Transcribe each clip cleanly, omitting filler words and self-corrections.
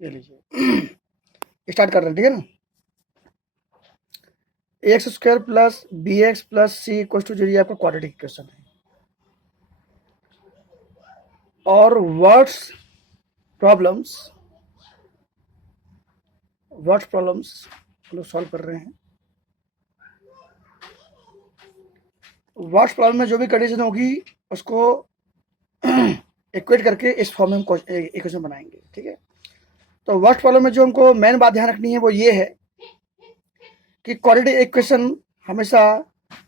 ये लीजिए स्टार्ट कर रहे हैं, ठीक है ना। X square plus B X plus C equal to जो ये आपका क्वाड्रेटिक इक्वेशन है। और वर्ड्स प्रॉब्लम्स हम लोग सॉल्व कर रहे हैं। वर्ड्स प्रॉब्लम में जो भी कंडीशन होगी उसको इक्वेट करके इस फॉर्म में हम इक्वेशन बनाएंगे, ठीक है। तो वर्ड्स प्रॉब्लम में जो हमको मेन बात ध्यान रखनी है वो ये है कि क्वाड्रेटिक इक्वेशन हमेशा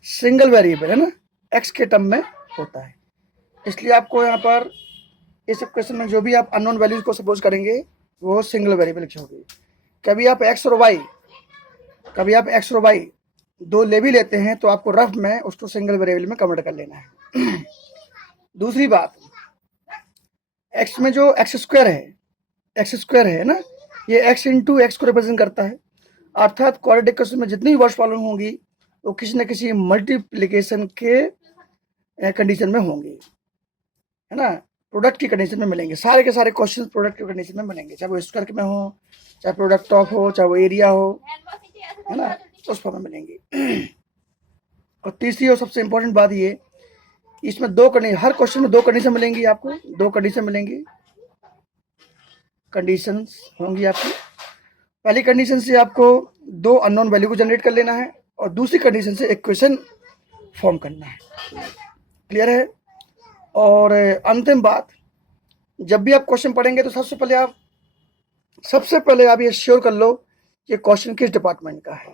सिंगल वेरिएबल है ना, एक्स के टर्म में होता है। इसलिए आपको यहाँ पर इस इक्वेशन में जो भी आप अननोन वैल्यूज को सपोज करेंगे वो सिंगल वेरिएबल की होगी। कभी आप एक्स और वाई दो ले भी लेते हैं तो आपको रफ में उसको सिंगल वेरिएबल में कन्वर्ट कर लेना है। दूसरी बात, एक्स में जो एक्स स्क्वायर है ना, ये एक्स इंटू एक्स को रिप्रेजेंट करता है। अर्थात क्वाड्रेटिक इक्वेशन में जितनी भी वर्ड्स प्रॉब्लम होंगी वो किसी न किसी मल्टीप्लिकेशन के कंडीशन में होंगी, है ना, प्रोडक्ट की कंडीशन में मिलेंगे। सारे के सारे क्वेश्चन प्रोडक्ट की कंडीशन में मिलेंगे, चाहे वो स्क्वायर में हो, चाहे प्रोडक्ट ऑफ हो, चाहे वो एरिया हो, है ना, उस फॉर्म में मिलेंगी। और तीसरी और सबसे इंपॉर्टेंट बात ये, इसमें हर क्वेश्चन में दो कंडीशन मिलेंगी आपको, दो कंडीशन मिलेंगी, कंडीशंस होंगी आपकी। पहली कंडीशन से आपको दो अननोन वैल्यू को जनरेट कर लेना है और दूसरी कंडीशन से इक्वेशन फॉर्म करना है। क्लियर है। और अंतिम बात, जब भी आप क्वेश्चन पढ़ेंगे तो सबसे पहले आप ये श्योर कर लो कि क्वेश्चन किस डिपार्टमेंट का है।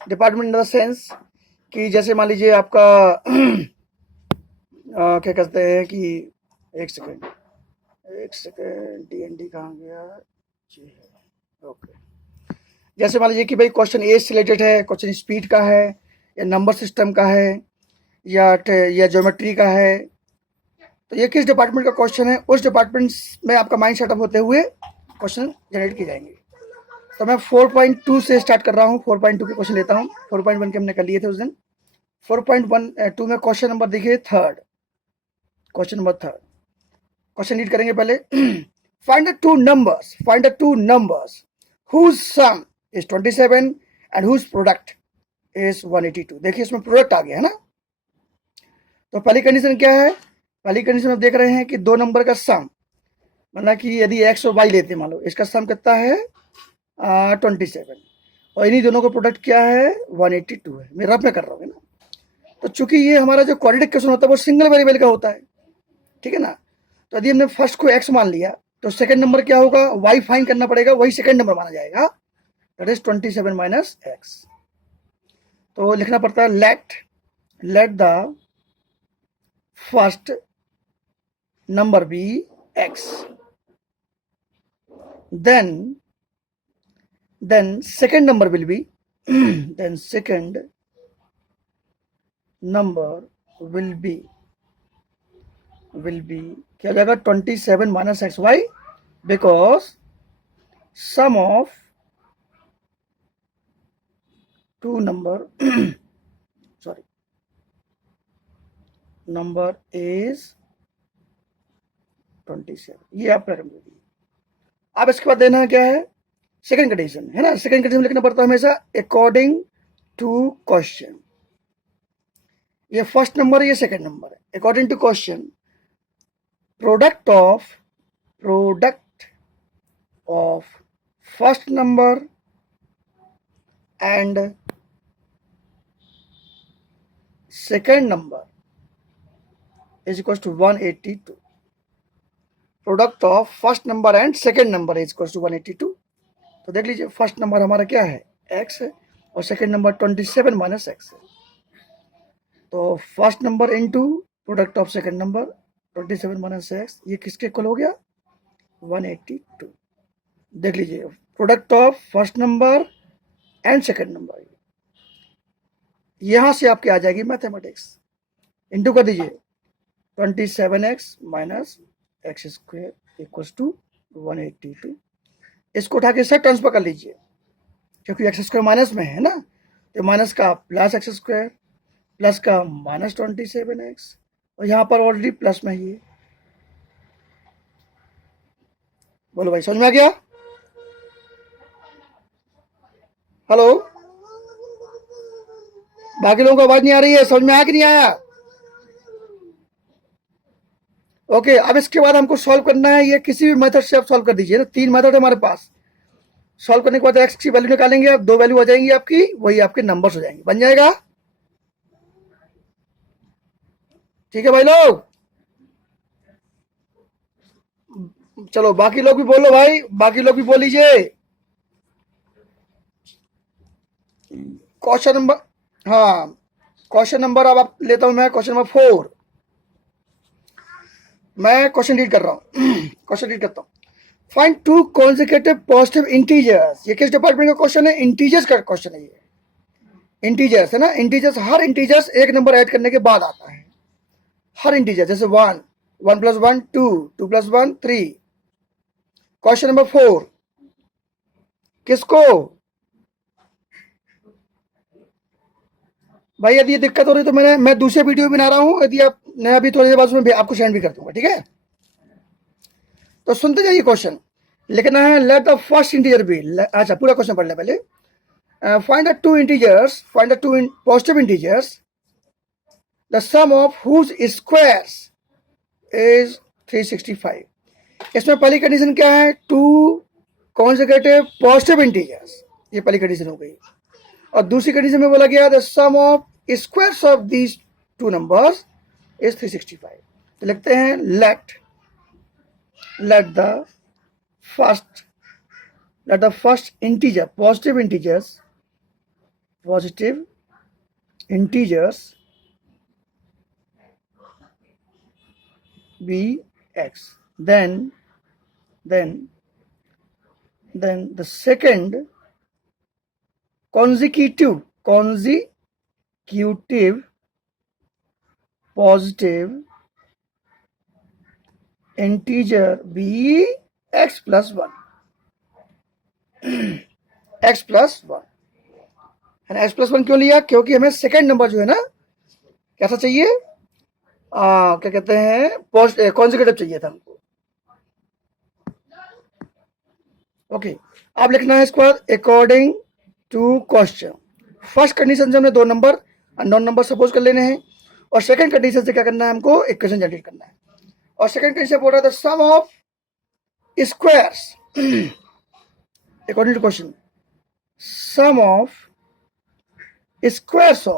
डिपार्टमेंट इन द सेंस कि जैसे मान लीजिए आपका क्या कहते हैं कि एक सेकेंड डी कहाँ गया जी, ओके। जैसे मान लीजिए कि भाई क्वेश्चन एज से रिलेटेड है, क्वेश्चन स्पीड का है, या नंबर सिस्टम का है, या ज्योमेट्री का है, तो ये किस डिपार्टमेंट का क्वेश्चन है, उस डिपार्टमेंट में आपका माइंड सेटअप होते हुए क्वेश्चन जनरेट किए जाएंगे। तो मैं 4.2 से स्टार्ट कर रहा हूँ, 4.2 के क्वेश्चन लेता हूँ। 4.1 के हमने कर लिए थे उस दिन। 4.2 में क्वेश्चन नंबर देखिए question number third. Question read करेंगे पहले। Find the two numbers whose sum is 27 and whose product is 182। देखिए इसमें प्रोडक्ट आ गया है ना। तो पहली कंडीशन क्या है, पहली कंडीशन में देख रहे हैं कि दो नंबर का सम, मतलब कि यदि एक्स और वाई लेते हैं, मान लो इसका सम कितना है 27, और इन्हीं दोनों का प्रोडक्ट क्या है 182 है। मैं रफ में कर रहा हूँ ना। तो चूंकि ये हमारा जो क्वाड्रेटिक क्वेश्चन होता है वो सिंगल वेरिएबल का होता है, ठीक है ना। तो यदि हमने फर्स्ट को एक्स मान लिया तो सेकंड नंबर क्या होगा, वाई फाइंड करना पड़ेगा, वही सेकंड नंबर माना जाएगा, दैट इज 27 माइनस एक्स। तो लिखना पड़ता है let the first number be X, then second number will be then second number will be क्या हो जाएगा 27 minus X Y, because sum of two number sorry number is 27। ये आप कर दीजिए। अब इसके बाद देना क्या है, सेकंड कंडीशन है ना। सेकंड कंडीशन लिखना पड़ता है हमेशा अकॉर्डिंग टू क्वेश्चन। ये फर्स्ट नंबर है, ये सेकंड नंबर है। According to question, product of first number and second number is equal to 182। Product of first number and second number is equal to 182। तो देख लीजिए फर्स्ट नंबर हमारा क्या है एक्स है, और सेकंड नंबर 27 माइनस एक्स है। तो first number into product of second number 27 minus x, ये किसके इक्वल हो गया 182। देख लीजिए product of first number and second number, यहां से आपके आ जाएगी मैथमेटिक्स। इनटू कर दीजिए 27x minus x square equal to 182। इसको उठा के सेट ट्रांसफर कर लीजिए, क्योंकि एक्स स्क्वायर माइनस में है ना, तो माइनस का प्लस एक्स स्क्वायर, प्लस का माइनस 27x, और यहाँ पर ऑलरेडी प्लस में ही है। बोलो भाई, समझ में आ गया? हेलो, बाकी लोगों को आवाज नहीं आ रही है? समझ में आया कि नहीं आया? ओके, अब इसके बाद हमको सॉल्व करना है, ये किसी भी मेथड से आप सॉल्व कर दीजिए ना। 3 मेथड है हमारे पास। सॉल्व करने के बाद एक्स की वैल्यू निकालेंगे, अब 2 वैल्यू आ जाएंगी आपकी, वही आपके नंबर्स हो जाएंगे, बन जाएगा। ठीक है भाई लोग, चलो बाकी लोग भी बोलो भाई, बाकी लोग भी बोल लीजिए। क्वेश्चन नंबर, हाँ, क्वेश्चन नंबर अब आप लेता हूं मैं, क्वेश्चन नंबर 4। मैं क्वेश्चन रीड कर रहा हूं क्वेश्चन रीड करता हूं। Find two consecutive positive integers. ये किस डिपार्टमेंट का क्वेश्चन है? इंटीजर्स का क्वेश्चन है ये। इंटीजर्स है ना, इंटीजर्स, हर इंटीजर्स एक नंबर ऐड करने के बाद आता है। हर इंटीजर, जैसे 1, 1 + 1 2, 2 + 1 3। क्वेश्चन नंबर 4, किसको भाई यदि ये दिक्कत हो रही है तो मैं दूसरे वीडियो बना रहा हूं, यदि आप मैं अभी थोड़ी देर बाद उसमें आपको सेंड भी कर दूंगा, ठीक है? तो सुनते जाइए क्वेश्चन। लिखना है let the first integer be, अच्छा पूरा क्वेश्चन पढ़ ले पहले। Find the two integers, find the two positive integers, the sum of whose squares is 365। इसमें पहली कंडीशन क्या है? टू कॉन्जिक्यूटिव पॉजिटिव इंटीजर्स, ये पहली कंडीशन हो गई। और दूसरी कंडीशन में बोला गया the sum of squares of these two numbers is 365। तो लिखते हैं let the first integer, positive integers be x, then the second consecutive positive integer be x plus 1 x plus 1। x plus 1 क्यों लिया? क्योंकि हमें सेकेंड नंबर जो है ना कैसा चाहिए, क्या कहते हैं, कॉन्जिक्यूटिव चाहिए था हमको। ओके, अब लिखना है इसके बाद according to question. First condition से हमने 2 नंबर अननोन नंबर सपोज कर लेने हैं, और सेकंड कंडीशन से क्या करना है, हमको इक्वेशन जनरेट करना है। और सेकंड कंडीशन बोल रहा था sum of squares according to question, sum of squares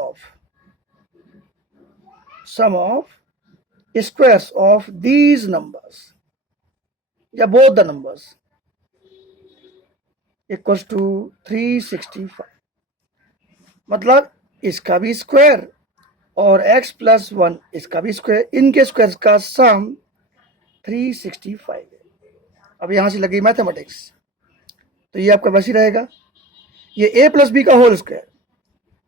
of these numbers या both the numbers equals to 365। मतलब इसका भी स्क्वायर और x + 1 इसका भी स्क्वायर, इनके स्क्वायर का सम 365 है। अब यहां से लगी मैथमेटिक्स, तो ये आपका बस ही रहेगा, ये a + b का whole square,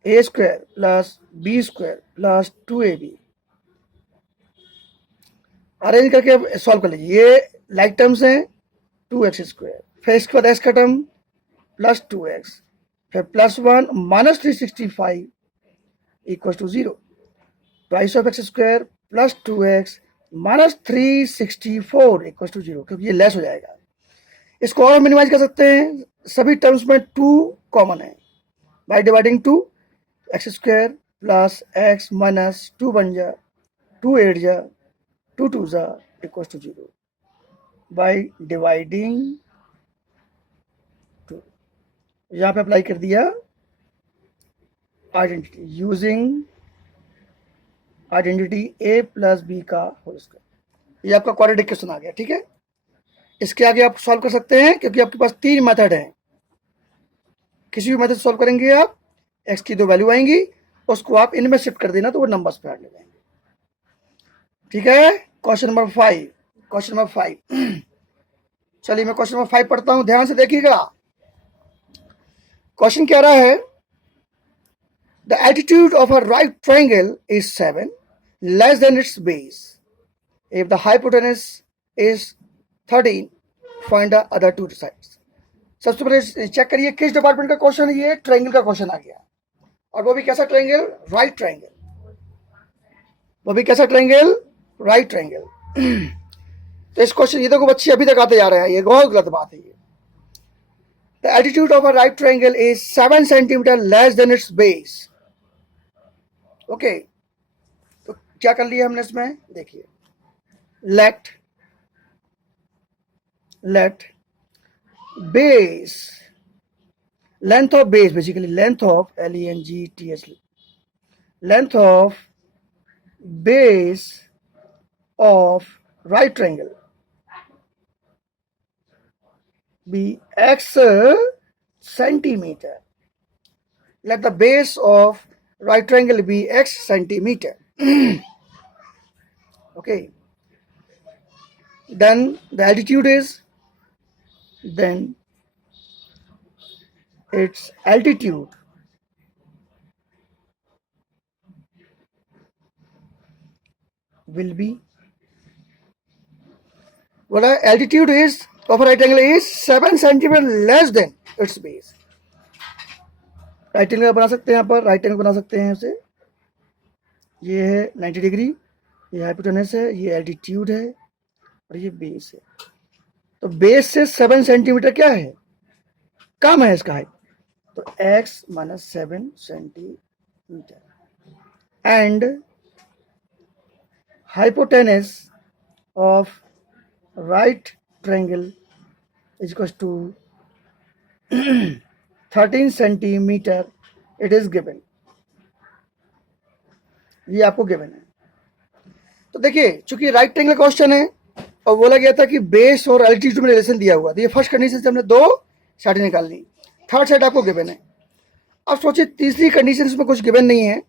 a² + b² + 2ab arrange करके सॉल्व कर लीजिए। ये लाइक टर्म्स हैं, 2x², फिर इसके बाद x का टर्म प्लस 2x, फिर +1 - 365 = 0, ट्वाइस ऑफ x² + 2x - 364 = 0, क्योंकि ये लेस हो जाएगा। इसको और मिनिमाइज कर सकते हैं, सभी टर्म्स में 2 कॉमन है, बाय डिवाइडिंग 2, x² + x - 2 बन जा, 2 8 जा, 2 2 = 0, बाय डिवाइडिंग 2। यहां पे अप्लाई कर दिया identity, using identity a + b का होल स्क्वायर। ये आपका क्वाड्रेटिक इक्वेशन आ गया, ठीक है? इसके आगे आप सॉल्व कर सकते हैं, क्योंकि आपके पास 3 मेथड है। किसी भी मेथड सॉल्व करेंगे आप, x की 2 वैल्यू आएंगी, उसको आप इनमें शिफ्ट कर देना तो वो नंबर्स पे ऐड ले जाएंगे, ठीक है? क्वेश्चन नंबर 5 चलिए मैं क्वेश्चन नंबर 5 पढ़ता हूं, ध्यान से देखिएगा। क्वेश्चन कह रहा है the altitude of a right triangle is 7 less than its base if the hypotenuse is 13, find the other 2 sides. सबसे पहले चेक करिए किस डिपार्टमेंट का क्वेश्चन है। ये ट्रायंगल का क्वेश्चन आ गया, और वो भी कैसा ट्रायंगल? Right triangle. वो भी कैसा ट्रायंगल? Right triangle. तो इस क्वेश्चन, ये देखो बच्चे अभी तक आते जा रहे हैं, ये बहुत गलत बात है ये। The altitude of a right triangle is 7 centimetre less than its base. Okay, तो क्या कर लिया हमने इसमें, देखिए, let base, length of base, basically length of LENGTH, length of base of right triangle be x centimeter. Let the base of right triangle be x centimeter. Okay, then the altitude is, then its altitude will be, what altitude is of a right angle is 7 centimeter less than its base. Right angle बना सकते हैं, यहाँ पर right angle बना सकते हैं उसे, ये है 90 डिग्री, ये हाइपोटेनस है, ये एल्टीट्यूड है और ये बेस है। तो बेस से 7 सेंटीमीटर क्या है, कम है इसका हाइट, तो x minus 7 centimetre, and hypotenuse of right triangle is equals to 13 centimetre, it is given, ये आपको गिवन है। तो देखिए, चूंकि राइट ट्रायंगल क्वेश्चन है और बोला गया था कि बेस और एल्टीट्यूड में रिलेशन दिया हुआ, तो ये फर्स्ट कंडीशन से हमने 2 साइड निकाल ली, थर्ड साइड आपको गिवन है। अब सोचिए तीसरी कंडीशन इसमें कुछ गिवन नहीं है,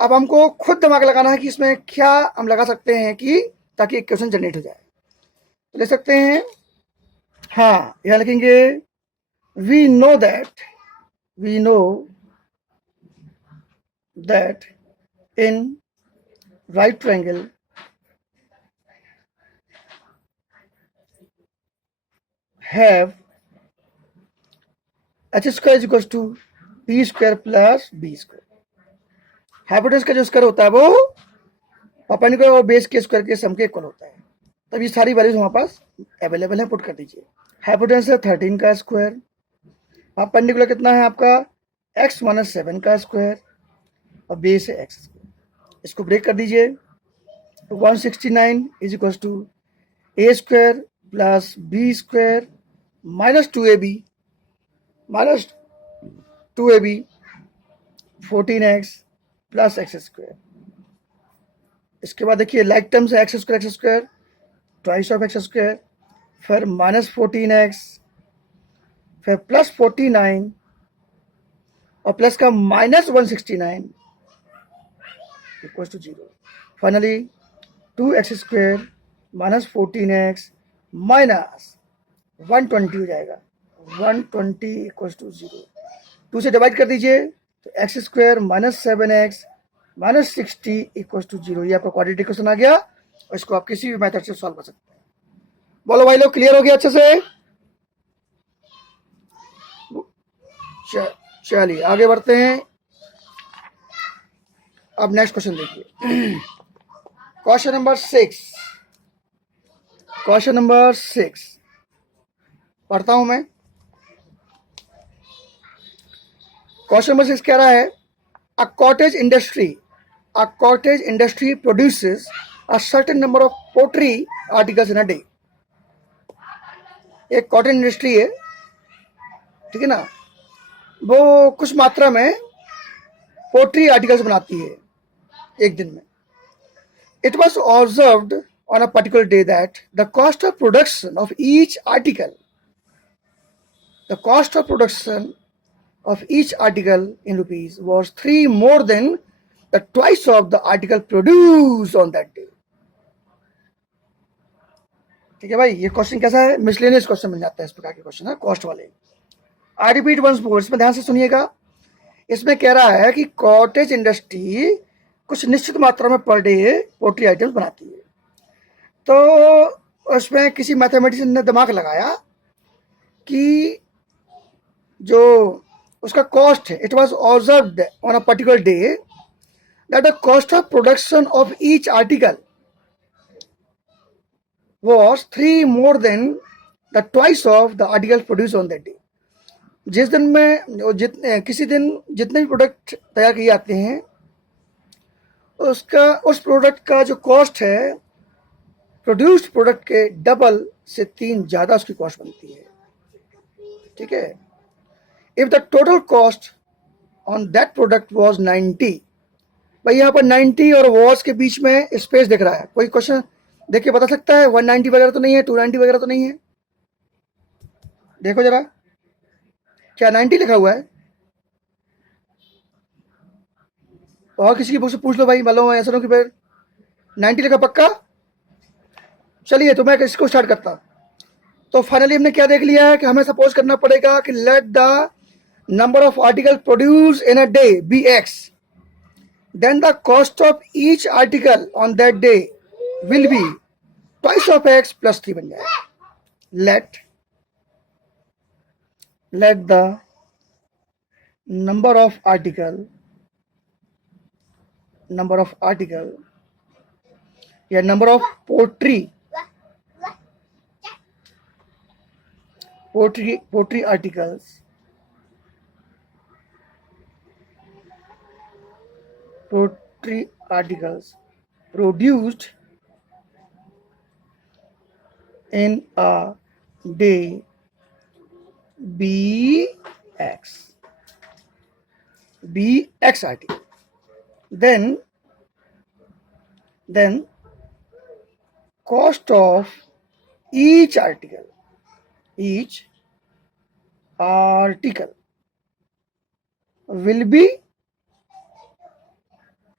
अब हमको खुद दिमाग लगाना है कि इसमें क्या हम लगा सकते हैं कि ताकि एक क्वेश्चन जनरेट हो जाए। तो ले सकते हैं, हाँ, यहां लिखेंगे we know that in right triangle have h square is equal to p square plus b square. Hypotenuse का जो स्क्वायर होता है वो परपेंडिकुलर और बेस के स्क्वायर के सम के इक्वल होता है। तब ये सारी वैल्यूज हमारे पास अवेलेबल है, पुट कर दीजिए। हाइपोटेनस है 13 का स्क्वायर, परपेंडिकुलर कितना है आपका x माइनस 7 का स्क्वायर, और बेस है x स्क्वायर। इसको ब्रेक कर दीजिए, 169 is equal to a square plus b square minus 2ab 14x plus x square. इसके बाद देखिए लाइक टर्म्स है x square twice of x square, फिर माइनस 14x, फिर प्लस 49 और प्लस का minus 169 equal to 0। Finally 2x square minus 14x minus 120 हो जाएगा, 120 इक्वल टू 0। 2 से डिवाइड कर दीजिए तो x square minus 7x minus 60 equal to 0। ये आपका क्वाड्रेटिक इक्वेशन आ गया और इसको आप किसी भी मेथड से सॉल्व कर सकते हैं। बोलो भाई लोग, क्लियर हो गया अच्छे से? चलिए आगे बढ़ते हैं। अब नेक्स्ट क्वेश्चन देखिए, क्वेश्चन नंबर 6 पढ़ता हूं मैं। क्वेश्चन नंबर 6 कह रहा है, a cottage industry produces a certain number of pottery articles in a day. एक कॉटन इंडस्ट्री है, ठीक है ना, वो कुछ मात्रा में पोट्री आर्टिकल्स बनाती है एक दिन में। It was observed on a particular day that the cost of production of each article in rupees was 3 more than the twice of the article produced on that day. ठीक है भाई, ये question कैसा है, मिसलेनियस क्वेश्चन मिल जाता है इस प्रकार के क्वेश्चन है, कॉस्ट वाले। आई रिपीट वंस मोर, इसमें ध्यान से सुनिएगा। इसमें कह रहा है कि कॉटेज इंडस्ट्री कुछ निश्चित मात्रा में पर डे पोट्री आइटम्स बनाती है। तो उसमें किसी मैथमेटिशियन ने दिमाग लगाया कि जो उसका कॉस्ट है, it was observed on a particular day that the cost of production of each article was 3 more than the twice of the articles produced on that day. जिस दिन में किसी दिन जितने भी प्रोडक्ट तैयार किए जाते हैं उस प्रोडक्ट का जो कॉस्ट है प्रोड्यूस्ड प्रोडक्ट के डबल से 3 ज़्यादा उसकी कॉस्ट बनती है, ठीक है। If the total cost on that product was 90, भाई यहाँ पर 90 और वॉज के बीच में स्पेस दिख रहा है, कोई क्वेश्चन देख के बता सकता है 190 वगैरह तो नहीं है, 290 वगैरह तो नहीं है? देखो जरा, क्या 90 लिखा हुआ है? और किसी की बुक से पूछ लो भाई, मालूम है ऐसा कि फिर 90 लिखा पक्का? चलिए तो मैं इसको स्टार्ट करता। तो फाइनली हमने क्या देख लिया है कि हमें सपोज करना पड़ेगा कि let the number of article produce in a day be x, then the cost of each article on that day will be twice of x plus 3 बन जाएगा। let the number of article या number of poetry articles produced in a day bx article, then cost of each article will be,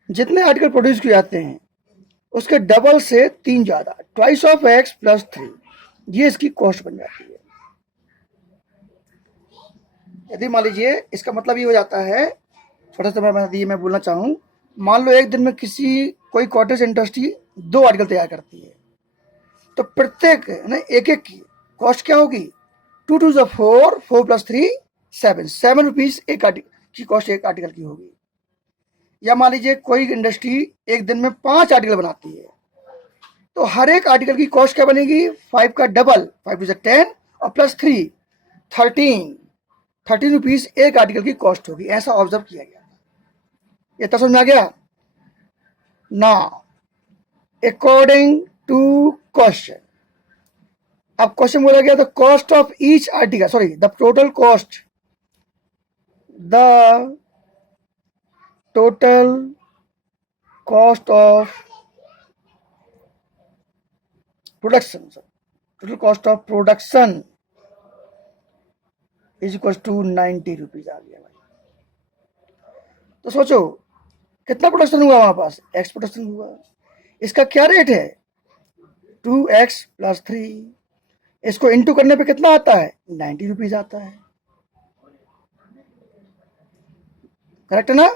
जितने article produce किए जाते हैं उसके double से 3 ज़्यादा, ट्वाइस ऑफ एक्स प्लस 3, ये इसकी कॉस्ट बन जाती है। यदि मान लीजिए इसका मतलब ये हो जाता है, थोड़ा सा मैं बोलना चाहूँ, मान लो एक दिन में कोई कॉटेज इंडस्ट्री 2 आर्टिकल तैयार करती है, तो प्रत्येक ना एक की कॉस्ट क्या होगी? 2 2 4, 4 + 3 7 रुपीज़ एक आर्टिकल की कॉस्ट एक आर्टिकल की होगी। या मान लीजिए कोई इंडस्ट्री एक दिन में 5 आर्टिकल बनाती है, तो हर एक आर्टिकल की कॉस्ट क्या बनेगी? 5 का डबल, 5 × 10 और प्लस 3 13 रुपीज़ एक आर्टिकल की कॉस्ट होगी। ऐसा ऑब्जर्व किया गया। ये तो समझ में आ गया ना? अकॉर्डिंग टू क्वेश्चन, अब क्वेश्चन बोला गया the cost of each article, sorry the total cost of production is equal to 90 rupees आ गया भाई। तो सोचो कितना प्रोडक्शन हुआ वहां पास? एक्स प्रोडक्शन हुआ। इसका क्या रेट है? 2x + 3। इसको इंटू करने पे कितना आता है? 90 रुपीज़ आता है। करेक्ट है ना?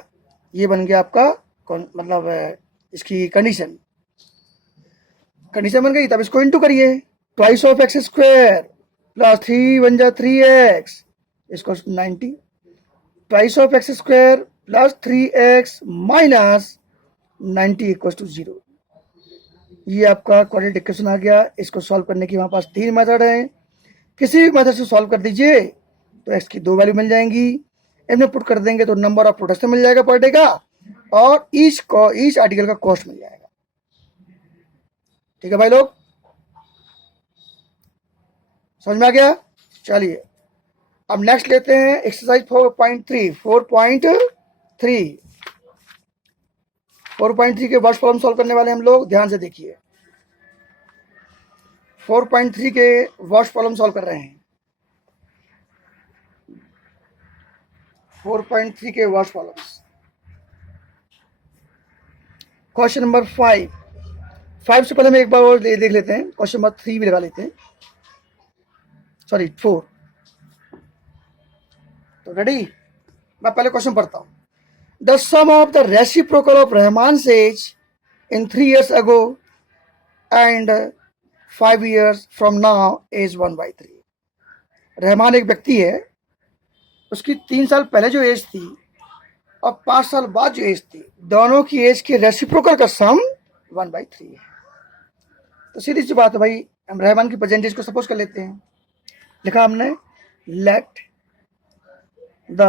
ये बन गया आपका मतलब इसकी कंडीशन बन गई। तब इसको इंटू करिए, twice of x square plus 3 × 1 = 3x इसको 90, twice of x square plus 3x minus 90 = 0। ये आपका क्वाड्रेटिक इक्वेशन आ गया। इसको सॉल्व करने की हमारे पास 3 मेथड हैं। किसी भी मेथड से सॉल्व कर दीजिए तो x की 2 वैल्यू मिल जाएंगी। इनमें पुट कर देंगे तो नंबर ऑफ प्रोडक्शन मिल जाएगा पर डे का, और ईच आर्टिकल का कॉस्ट मिल जाएगा। ठीक है भाई लोग, समझ में आ गया? चलिए अब नेक्स्ट लेते हैं एक्सरसाइज 4.3 के वर्स्ट प्रॉब्लम सॉल्व करने वाले हम लोग। ध्यान से देखिए, 4.3 के वर्स्ट प्रॉब्लम सॉल्व कर रहे हैं। 4.3 के वर्स्ट प्रॉब्लम्स, क्वेश्चन नंबर 5 से पहले हम एक बार और देख लेते हैं, क्वेश्चन नंबर 3 भी लगा लेते हैं, सॉरी 4। तो रेडी, मैं पहले क्वेश्चन पढ़ता हूं। The sum of the reciprocal of Rahman age in 3 years ago and 5 years from now is 1/3। Rahman एक व्यक्ति है, उसकी 3 साल पहले जो एज थी और 5 साल बाद जो एज थी, दोनों की एज के रेसिप्रोकल का सम 1/3 है। तो सीधी सी बात है भाई, हम रहमान की परसेंटेज को सपोज कर लेते हैं। लिखा हमने let the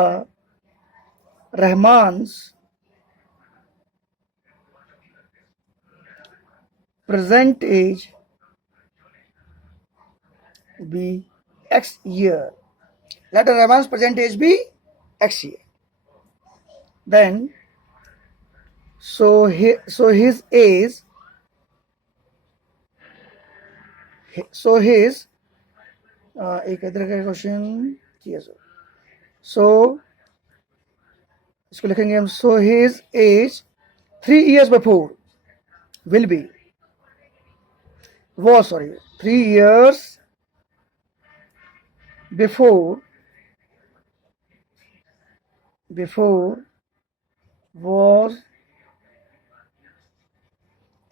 Rahman's present age be X year. Let the Rahman's present age be X year. Then, so his age, so his एक इधर का क्वेश्चन किया सो इसको लिखेंगे हम so his age 3 years before will be was 3 years before was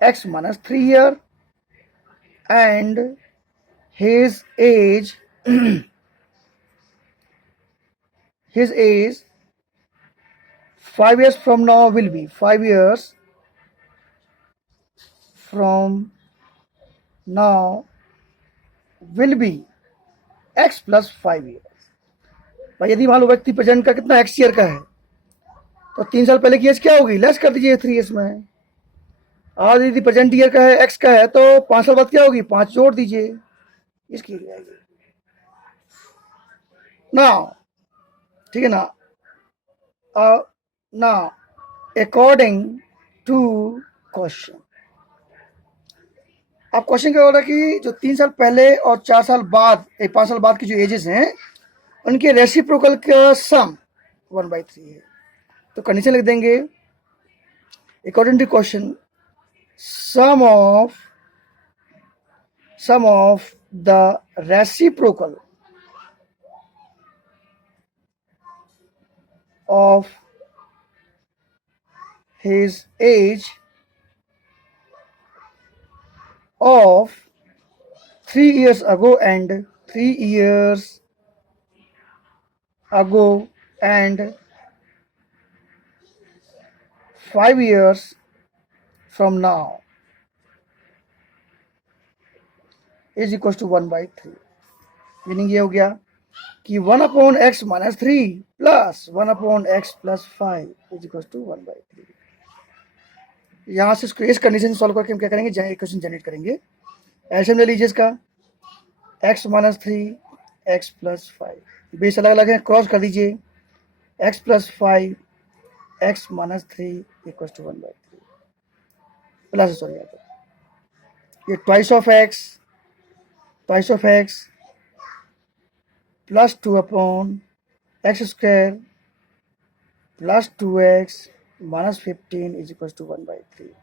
X minus 3 year, and his age his age 5 years from now will be 5 years from now will be X plus 5 years. भाई यदि मान लो व्यक्ति present का कितना X year का है तो 3 साल पहले की एज क्या होगी, लेस कर दीजिए 3 ईयर्स में। और यदि प्रेजेंट ईयर का है X का है तो 5 साल बाद क्या होगी, 5 जोड़ दीजिए, इसकी हो जाएगी ना, ठीक है ना। Now according to question, अब क्वेश्चन क्या हो रहा है कि जो 3 साल पहले और 4 साल बाद 5 साल बाद की जो एजेस हैं उनके रेसिप्रोकल का सम 1/3 है। तो कंडीशन लिख देंगे according to question sum of the reciprocal of his age of 3 years ago and 3 years ago and 5 years from now is equals to 1/3। Meaning ये हो गया कि 1/x minus 3 plus 1/x plus 5 is equals to 1/3। यहाँ से इस condition solve करके हम क्या करेंगे, इक्वेशन जनरेट करेंगे। एलसीएम ले लीजिए इसका x minus 3 x plus 5, base अलग अलग है, क्रॉस कर दीजिए x plus 5 x minus 3 equals to 1/3 plus sorry ये twice of x plus 2/x square plus 2x minus 15 is equals to 1/3।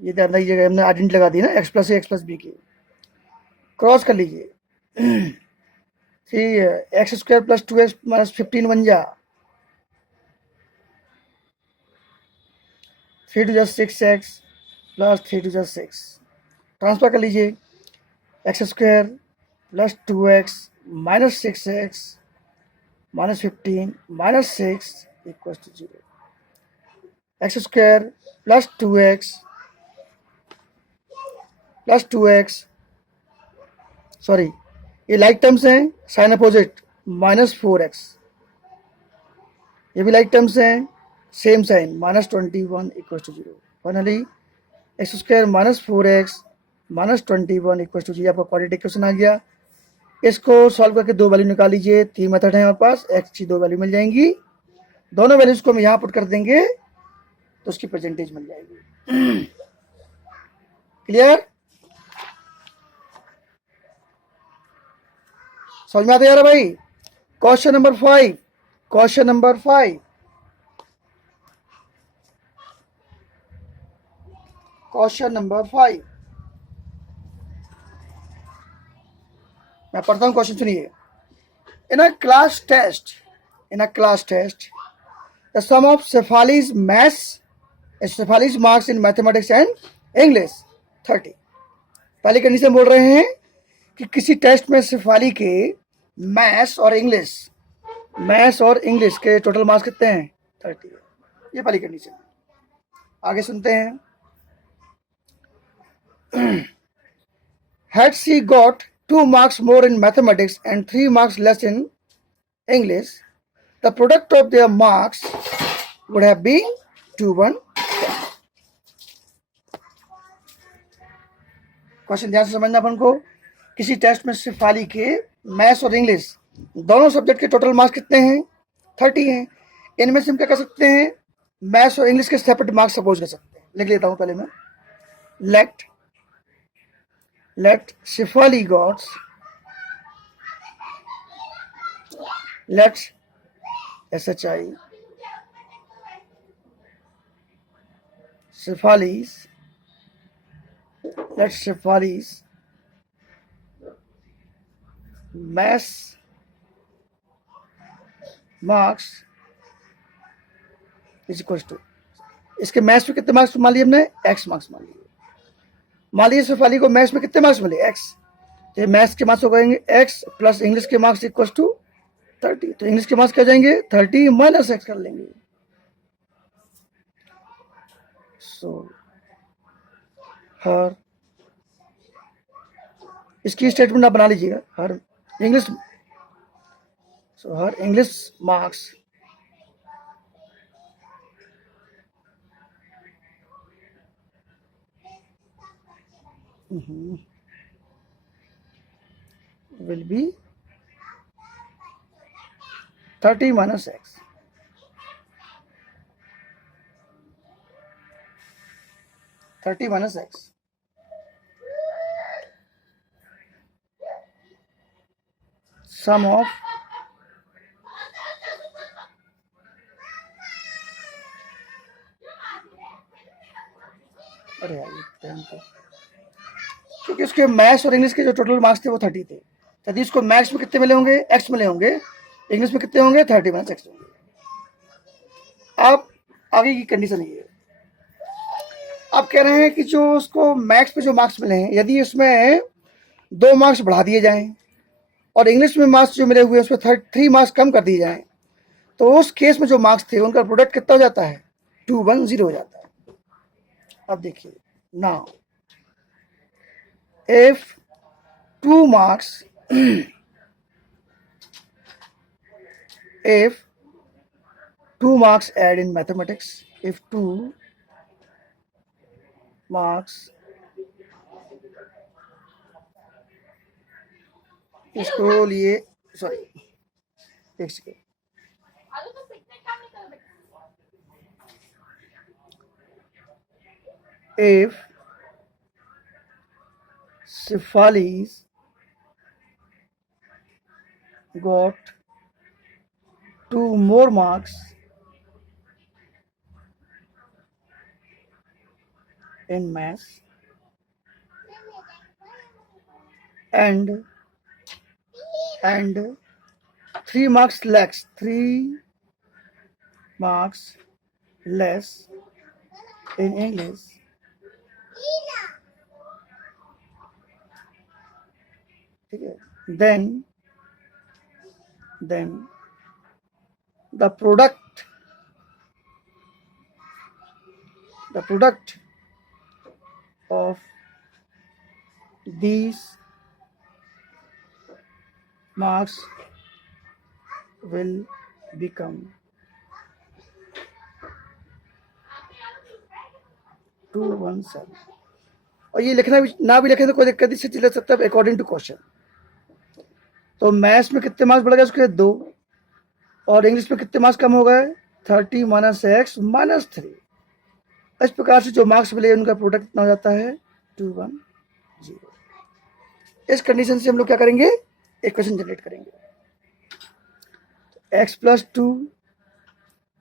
ये ध्यान दीजिएगा, हमने आइडेंटिटी लगा दी ना x plus a x plus b की, क्रॉस कर लीजिए 3x square plus 2x minus 15 बन जा 3 to 6x plus 3 to 6, transfer कर लीजिए x square plus 2x minus 6x minus 15 minus 6 equals to 0, x square plus 2x sorry ये like terms हैं, sign opposite minus 4x, ये भी लाइक terms हैं, same sign minus 21 equals to 0। Finally x square minus 4x minus 21 equals to 0 आपका quadratic equation आ गया। इसको solve करके 2 वैल्यू निकाल लीजिए, 3 मेथड है हमारे पास, x की 2 वैल्यू मिल जाएंगी, दोनों वैल्यूज को हम यहाँ पुट कर देंगे तो उसकी परसेंटेज मिल जाएगी। क्लियर, समझ में आता है भाई। क्वेश्चन नंबर 5 मैं पढ़ता हूं, क्वेश्चन सुनिए। In a class test the sum of Shefali's marks in mathematics and English 30। पहली कंडीशन बोल रहे हैं कि किसी टेस्ट में शेफाली के मैथ्स और इंग्लिश के टोटल मार्क्स कितने हैं, 30 है। ये पहली कंडीशन। आगे सुनते हैं। Had she got 2 marks more in mathematics and 3 marks less in English, the product of their marks would have been 2-1. Question ध्यान से समझना अपन को। किसी टेस्ट में शिफाली के मैथ्स और इंग्लिश दोनों सब्जेक्ट के टोटल मार्क्स कितने हैं? 30 हैं। इनमें से हम क्या कर सकते हैं? मैथ्स और इंग्लिश के सेपरेट मार्क्स सपोज कर सकते हैं। लिख लेता हूं पहले मैं। let Shefali got let SHI Shefali's maths marks is equal to, इसके मैथ्स में कितने मार्क्स मान लिए हमने? एक्स मार्क्स मान लिए। मान लीजिए शेफाली को मैथ्स में कितने मार्क्स मिले? एक्स। तो मैथ्स के मार्क्स हो जाएंगे एक्स प्लस इंग्लिश के मार्क्स इक्वल टू 30। तो इंग्लिश के मार्क्स क्या जाएंगे? 30 माइनस एक्स कर लेंगे। सो हर, इसकी स्टेटमेंट आप बना लीजिएगा। हर English marks will be 30 minus x. Sum of अरे यार क्योंकि उसके मैथ्स और इंग्लिश के जो टोटल मार्क्स थे वो 30 थे। यदि उसको मैथ्स में कितने मिले होंगे? एक्स मिले होंगे। इंग्लिश में कितने होंगे? 30 माइनस एक्स होंगे। अब आगे की कंडीशन ये है, आप कह रहे हैं कि जो उसको मैथ्स पे जो मार्क्स मिले हैं, यदि उसमें 2 मार्क्स बढ़ा दिए जाएं और इंग्लिश में मार्क्स जो मिले हुए हैं उसमें 3 मार्क्स कम कर दिए जाएं, तो उस केस में जो मार्क्स थे उनका प्रोडक्ट कितना हो जाता है? 210 हो जाता है। अब देखिए, now if 2 marks if 2 marks add in mathematics, if 2 marks, इसको लिए सॉरी एक second, if Shefali's got 2 more marks in maths and 3 marks less in English, then the product of these marks will become 217। और ये लिखना भी ना भी लिखे तो कोई दिक्कत नहीं, से चल सकता है अकॉर्डिंग टू क्वेश्चन। तो मैथ्स में कितने मार्क्स बढ़ गए उसके? 2। और इंग्लिश में कितने मार्क्स कम हो गए? 30 माइनस एक्स माइनस 3। इस प्रकार से जो मार्क्स मिले उनका प्रोडक्ट कितना हो जाता है? 210। इस कंडीशन से हम लोग क्या करेंगे? इक्वेशन जनरेट करेंगे। एक्स प्लस 2,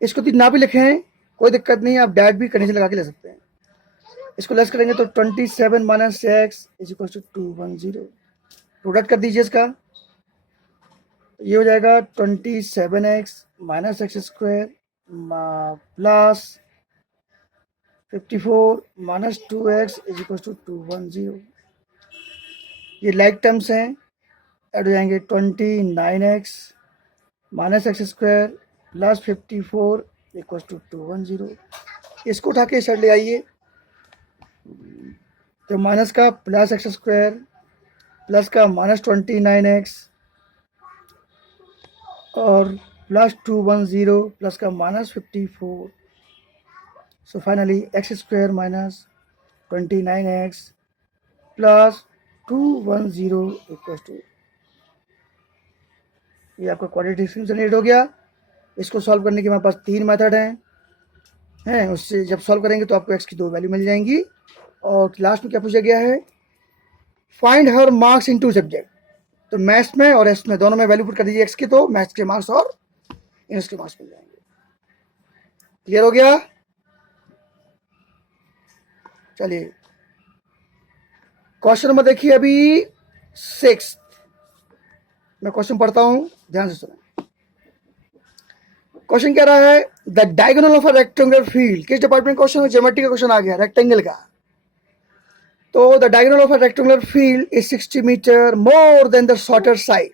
इसको तो ना भी लिखें कोई दिक्कत नहीं, आप डायरेक्ट भी कंडीशन लगा के ले सकते हैं। इसको लेस करेंगे तो 27 minus x is equal to 210। Product कर दीजिए इसका, ये हो जाएगा 27x minus x square plus 54 minus 2x is equal to 210। ये लाइक टर्म्स हैं, ऐड हो जाएंगे 29x minus x square plus 54 equal to 210। इसको उठा के साइड ले आइए, तो माइनस का प्लस एक्स स्क्वायर प्लस का -29x और +210 प्लस का -54. So finally x² -29x plus 210 equal to, ये आपका क्वाड्रेटिक सिस्टम जनरेट हो गया. इसको सॉल्व करने के हमारे पास 3 मेथड हैं. उससे जब सॉल्व करेंगे तो आपको x की 2 वैल्यू मिल जाएंगी. और लास्ट में क्या पूछा गया है, find her marks in 2 subject. तो मैथ्स में और एस में दोनों में वैल्यू पुट कर दीजिए x की, तो मैथ्स के मार्क्स और इंग्लिश के मार्क्स मिल जाएंगे. क्लियर हो गया. चलिए क्वेश्चन नंबर देखिए अभी 6. मैं क्वेश्चन पढ़ता हूं, ध्यान से सुनें. क्वेश्चन कह रहा है the diagonal of a rectangular field. किस डिपार्टमेंट क्वेश्चन है, ज्योमेट्री का क्वेश्चन आ गया, रेक्टेंगल का. तो the diagonal of a rectangular field is 60 metre more than the shorter side.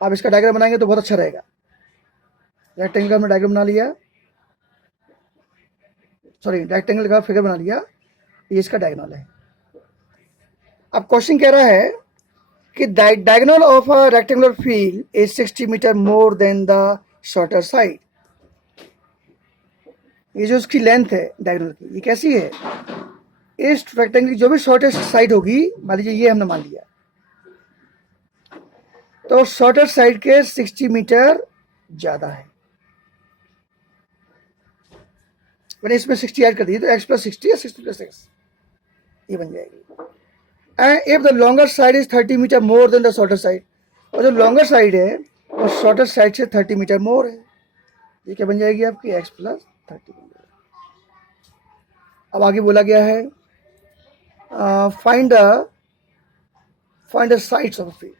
आप इसका डायग्राम बनाएंगे तो बहुत अच्छा रहेगा. रेक्टेंगल में डायग्राम बना लिया, सॉरी रेक्टेंगल का फिगर बना लिया, ये इसका डायगोनल है. अब क्वेश्चन कह रहा है कि diagonal of a rectangular field is 60 metre more than the shorter side. ये जो उसकी लेंथ है डायगोनल की, ये कैसी है, इस रेक्टेंगल की जो भी शॉर्टेस्ट साइड होगी, मान लीजिए ये हमने मान लिया, तो शॉर्टर साइड के 60 मीटर ज्यादा है. मैंने इसमें 60 ऐड कर दी तो x + 60 या 60 + x ये बन जाएगी. And if the longer side is 30 metre more than the shorter side, और जो लॉन्गर साइड है वो शॉर्टर साइड से 30 मीटर मोर है, ये क्या बन जाएगी आपकी x + 30. अब आगे बोला गया है find the sides of field.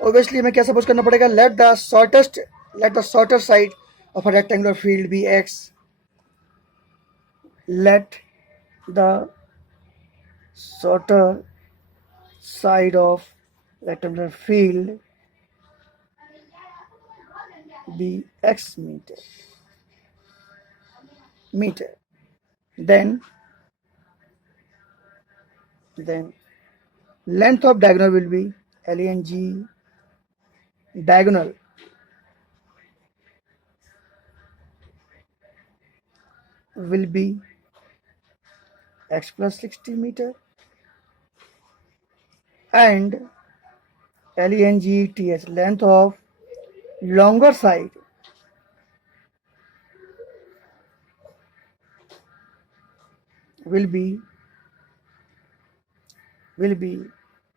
Obviously हमें क्या सपोज करना पड़ेगा, let the shorter side of a rectangular field be x. Let the shorter side of rectangular field be x meter. Then length of diagonal will be LENG. Diagonal will be x + 60 meter and LENGTH, length of longer side will be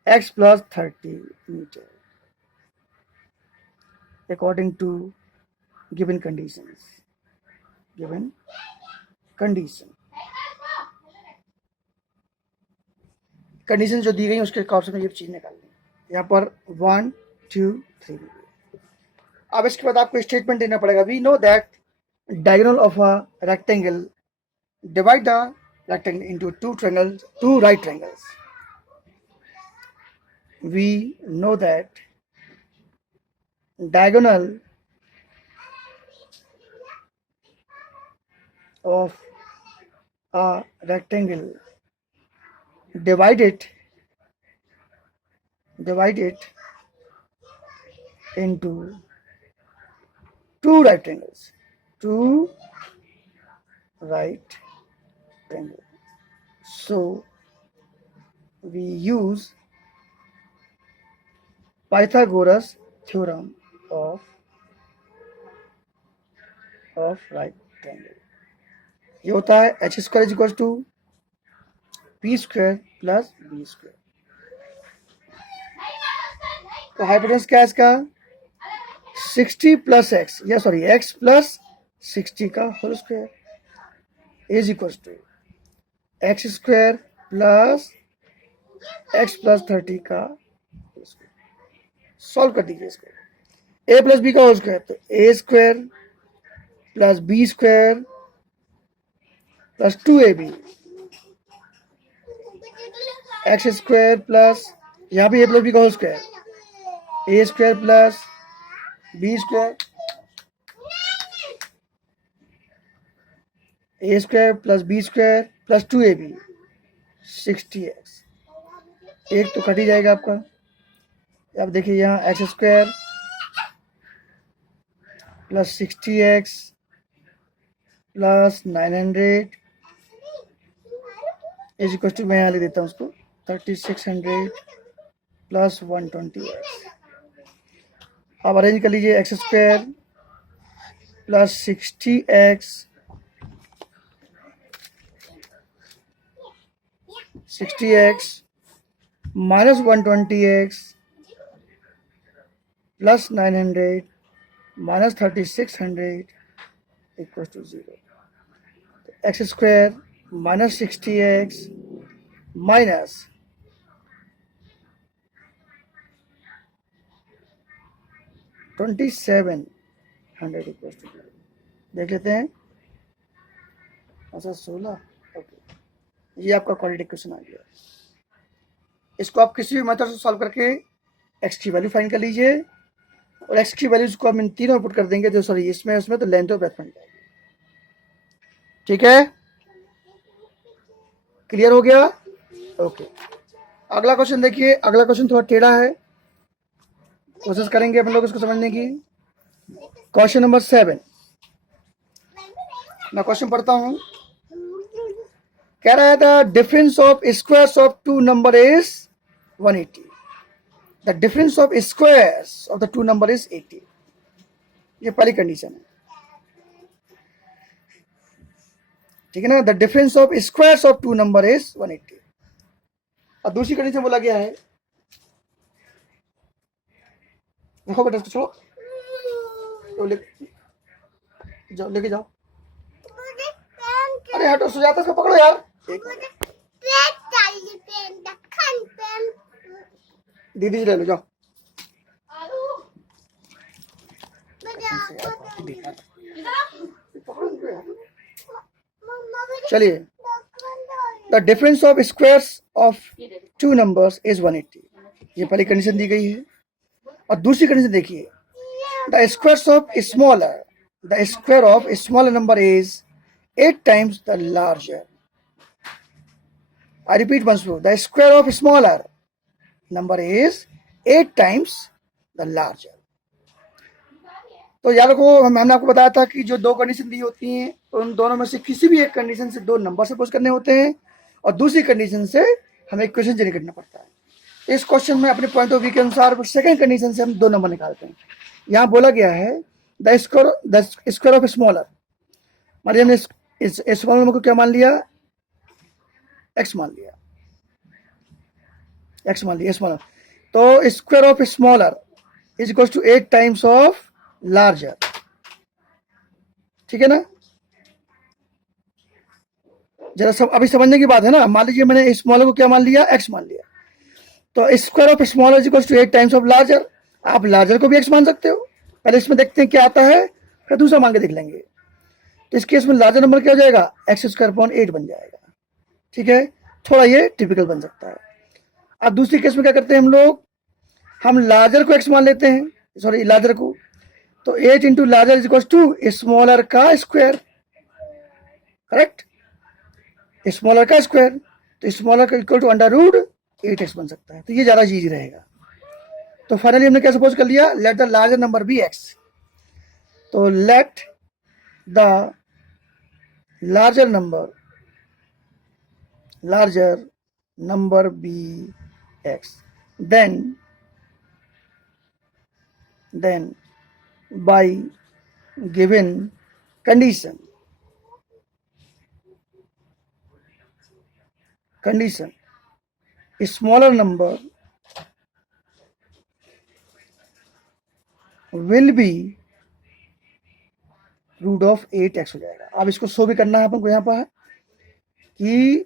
x + 30 meter according to given conditions. Condition जो दी गई उसके हिसाब से ये चीज निकालनी. यहाँ पर 1 2 3. अब इसके बाद आपको स्टेटमेंट देना पड़ेगा. We know that diagonal of a rectangle divide the rectangle into two right triangles. We know that diagonal of a rectangle divide it into two right triangles. So we use Pythagoras theorem of right triangle. ये होता है h² = p² + b². तो hypotenuse क्या है इसका, 60 + x, या sorry x + 60 का whole square is equal to x² + x + 30 का होल स्क्वायर. सॉल्व कर दीजिए इसको. a + b का होल स्क्वायर, तो a² + b² + 2ab, x² plus, यहाँ भी a + b का whole square, a² + b², a² + b² + 2ab, 60x. एक तो कट ही जाएगा आपका। अब देखिए यहाँ x square plus 60x plus 900 is equal to, मैं यहाँ लिख देता हूँ उसको, 3600 प्लस 120x। अब अरेंज कर लीजिए, x square plus 60x minus 120x plus 900 minus 3600 equal to 0। X square minus 60x minus 2700 equal to 0। देख लेते हैं। अच्छा 16, ओके, ये आपका क्वाड्रेटिक क्वेश्चन आ गया। इसको आप किसी भी मेथड से सॉल्व करके एक्स की वैल्यू फाइंड कर लीजिए, और एक्स की वैल्यूज को हम इन तीनों पुट कर देंगे, तो सॉरी इसमें तो लेंथ ऑफ ब्रेथ बन जाएगी। ठीक है, क्लियर हो गया? ओके, अगला क्वेश्चन देखिए। अगला क्वेश्चन थोड़ा टेढ़ा है, कोशिश करेंगे अपन लोग इसको समझने की। क्वेश्चन नंबर 7, मैं क्वेश्चन पढ़ता हूं। कह रहा है the difference of squares of two number is 180। The difference of squares of the two number is 80। ये पहली कंडीशन है, ठीक है ना। The difference of squares of two number is 180। और दूसरी कंडीशन बोला गया है, देखो बेटा इसको छोड़ो, तो जाओ लेके जाओ। अरे हटो, सुजाता इसको पकड़ो यार। दीदी जी ले लो, जाओ। चलिए, the difference of squares of to numbers is 180। ये पहली कंडीशन दी गई है। और दूसरी कंडीशन देखिए, the squares of smaller, the square of smaller number is 8 times the larger. I repeat once more, the square of smaller number is 8 times the larger. तो याद रखो, हमने आपको बताया था कि जो दो कंडीशन दी होती हैं, उन दोनों में से किसी भी एक कंडीशन से दो नंबर सपोज करने होते हैं, और दूसरी कंडीशन से हमें इक्वेशन जनरेट करना पड़ता है। इस क्वेश्चन में अपने पॉइंट ऑफ व्यू के अनुसार सेकंड कंडीशन से हम दो नंबर निकालते हैं। यहाँ बोला गया है द स्क्वायर ऑफ स्मॉलर, मतलब हमने इस स्मॉलर नंबर को क्या मान लिया, एक्स मान लिया, एक्स मान लिया स्मॉलर। तो square of smaller is equal to 8 times of larger, ठीक है ना। जरा सब अभी समझने की बात है ना। मान लीजिए मैंने स्मॉलर को क्या मान लिया, एक्स मान लिया, तो square of smaller is equal to 8 times of larger. आप लार्जर को भी एक्स मान सकते हो। पहले इसमें देखते हैं क्या आता है, फिर दूसरा मान के देख लेंगे। तो इस केस में लार्जर नंबर क्या हो जाएगा, एक्स स्क्वायर अपॉन 8 बन जाएगा, ठीक है। थोड़ा ये टिपिकल बन सकता है। अब दूसरी केस में क्या करते हैं हम लोग, हम लार्जर को एक्स मान लेते हैं, सॉरी लार्जर को, तो 8 into larger is equal to smaller का स्क्वायर, करेक्ट, स्मॉलर का स्क्वायर। तो स्मॉलर का equal to under root 8x बन सकता है। तो ये ज़्यादा इजी रहेगा। तो फाइनली हमने क्या सपोज कर लिया, let the larger number be x. तो लेट द larger number be x, then by given condition a smaller number will be root of 8x हो जाएगा। अब इसको शो भी करना है अपन को यहाँ पर कि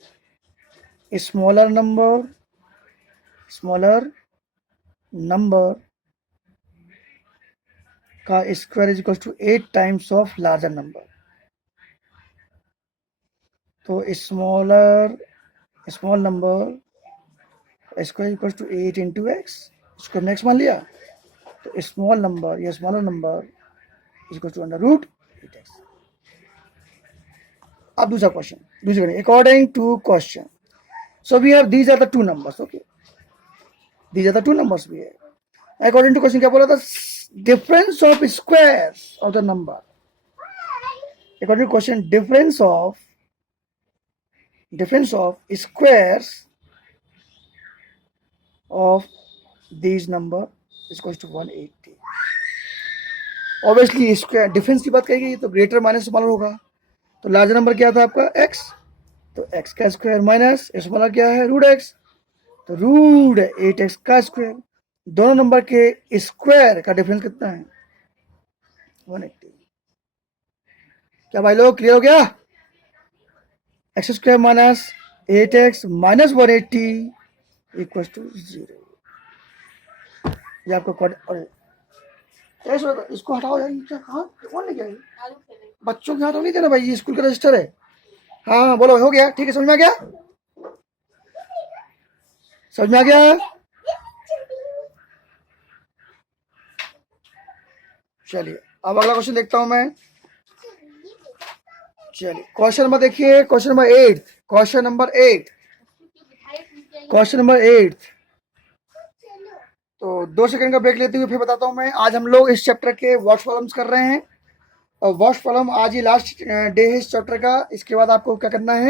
स्मॉलर नंबर का square is equal to 8 times of larger number. तो small number square equal to 8 into x, इसको हमने एक्स मान लिया। तो smaller number is equal to under root 8x। अब दूसरा question, according to question, so we have these are the two numbers, okay. These are the two numbers भी है। According to question क्या बोला था, difference of squares of the number. According to question, difference of squares of these number is equals to 180। Obviously square difference की बात करेगी तो greater minus smaller होगा। तो लार्जर नंबर क्या था आपका x, तो x का स्क्वायर माइनस स्मॉलर क्या है रूट x, तो रूट 8x का स्क्वायर। दोनों नंबर के स्क्वायर का डिफरेंस कितना है 180। क्या भाई लोग क्लियर हो गया? x square minus 8x minus 180 equal to 0। ये आपका अरे इसको हटाओ यार, कहाँ कौन लेके आए? बच्चों के हाथ नहीं देना भाई, ये स्कूल का रजिस्टर है। हाँ बोलो, हो गया? ठीक है, समझ में आ गया? समझ में आ गया? चलिए अब अगला क्वेश्चन देखता हूं मैं। चलिए क्वेश्चन नंबर देखिए, क्वेश्चन नंबर 8। Question number 8। तो 2 सेकंड का ब्रेक लेते हुए फिर बताता हूं मैं। आज हम लोग इस चैप्टर के वॉश प्रॉब्लम्स कर रहे हैं, और वॉश प्रॉब्लम आज ही लास्ट डे है इस चैप्टर का। इसके बाद आपको क्या करना है,